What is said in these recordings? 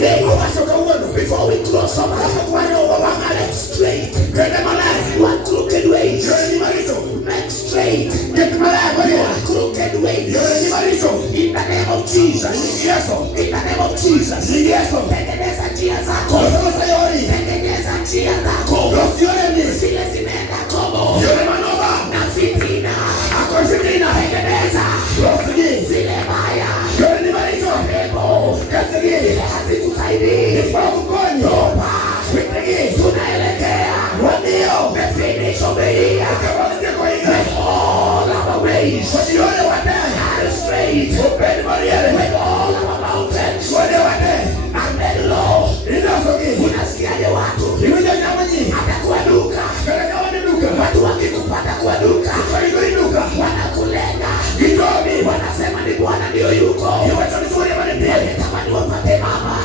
today, before we close our eyes, make straight what crooked ways, make straight what crooked ways, in the name of Jesus, in the name of Jesus, tengeneza njia zako, tengeneza njia zako, zile zimeenda komo, na fitina, tengeneza zile baya, zile hazikusaidii, toba, tunaelekea the finish of the year, with all our ways are straight, with all our mountains and then low. Unasikiaje watu hata kwa duka, watu wakikupata kwa duka wanakulenga, wanasema ni Bwana ndio yuko, wametamani wapate mama.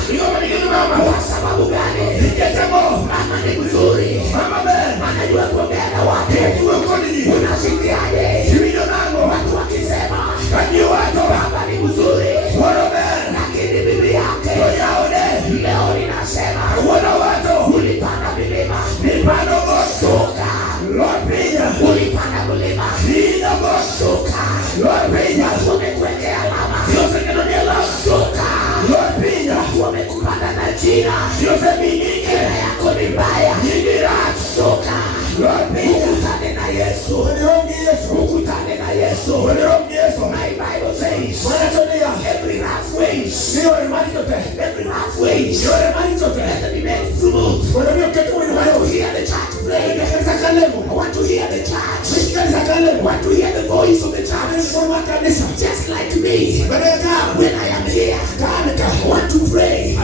Kwa sababu gani? Mama ni mzuri, anajua kuongea na watu. Unasikiaje watu wakisema baba ni mzuri, lakini bibi yake leo ninasema ulipanda milima, soka, ulipanda mlima, soka, wamekuwekea alama, soka, wamekupanda na jina, hela yako ni mbaya, soka, ukutane na Yesu, ukutane na Yesu. My Bible says every halfways, let the demand smooth. I want to hear the church play. I want to hear the church. I want to hear the voice of the church. Just like me, when I am here, I want to pray.